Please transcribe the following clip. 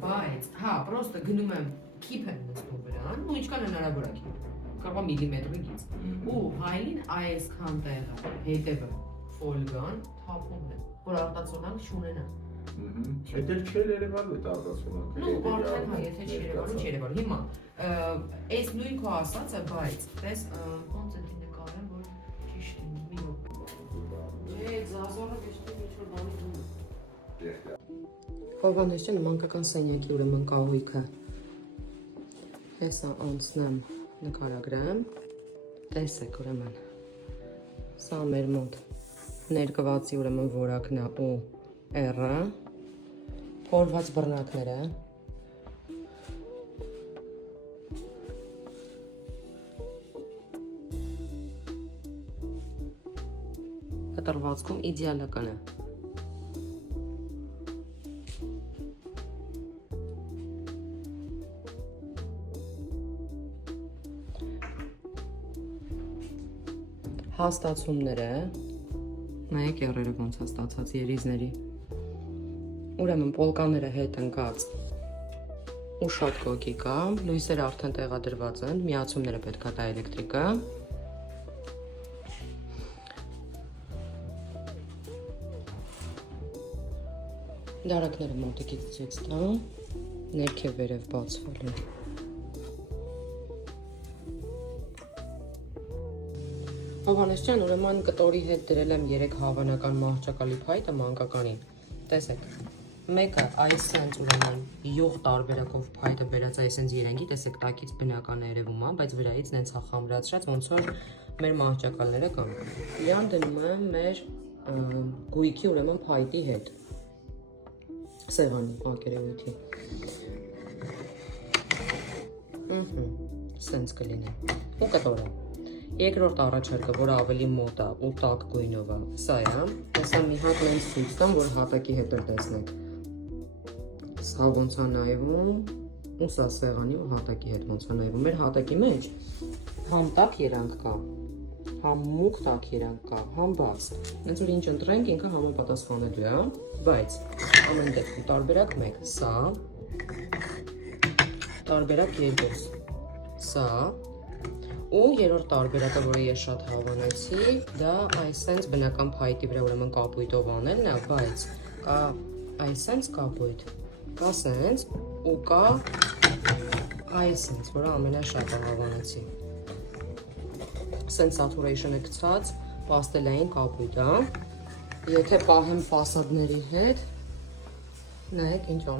Բայց, հա, պրոստը գնում եմ քիփ եմ նստում վրան, ու ինչքան հնարավոր է քիփ, կարող է միլիմետրի գից, ու հայլին այսքան տեղը, հետևը, ֆոլգան, թափում է, որ արտացոլանք չունենա։ Եթե չէր երևալու այդ արտացոլանքը։ Ну, արդեն հա, եթե չի երևալու, չի երևալու։ Հիմա, այս նույն քո ասածը, բայց, տես, ոնց է նկարեմ, որ ճիշտ մի Չէ, զազորը վեշտի ինչ-որ բանի դում։ Հովանեսյան մանկական սենյակի ուրեմն կահույքը։ Հեսա անցնեմ նկարագրեմ, տեսեք ուրեմն, սա մեր մոտ ներկվածի ուրեմն որակն է ու էրը, փորված բռնակները, կտրվածքում իդեալական է։ Հաստացումները, նայեք եղրերը ոնց է ստացած երիզների, ուրեմն պոլկաները հետ ընկած ու շատ կոկի կա, լույսերը արդեն տեղադրված են, միացումները պետք է տա էլեկտրիկը, դարակները մոտիկից ցույց տամ, ներքև վերև բացվելու։ Հովանեսյան, ուրեմն կտորի հետ դրել եմ 3 հավանական մահճակալի փայտը մանկականին, տեսեք, մեկը այսենց ուրեմն յուղ տարբերակով փայտը բերած այսենց երենգի, տեսեք տակից բնական երևում է, բայց վրայից նենց է խամրացրած, ոնց որ մեր մահճակալները կան։ Իրան դնում եմ մեր գույքի ուրեմն փայտի հետ, սեղանի ակերևույթի։ Սենց կլինի, ու կտորը։ Երկրորդ առաջարկը, որը ավելի մոտ է ու տաք գույնով է, սա է, հեսա մի հատ նենց ցույց տամ, որ հատակի հետ էլ տեսնեք։ Սա ոնց է նայվում, ու սա սեղանի ու հատակի հետ ոնց է նայվում։ Մեր հատակի մեջ համ տաք երանք կա, համ մուգ տաք երանք կա, համ բաց։ Հենց որ ինչ ընտրենք, ինքը համապատասխանելու է, բայց ամեն դեպքում տարբերակ 1, սա, տարբերակ 2, սա, ու երրորդ տարբերակը, որը ես շատ հավանեցի, դա այսենց բնական փայտի վրա ուրեմն կապույտով անելն է, բայց կա այսենց կապույտ, կա սենց ու կա այսենց, որը ամենաշատը հավանեցի։ Սենց saturation-ը գցած պաստելային կապույտ է, եթե պահեմ ֆասադների հետ, նայեք ինչ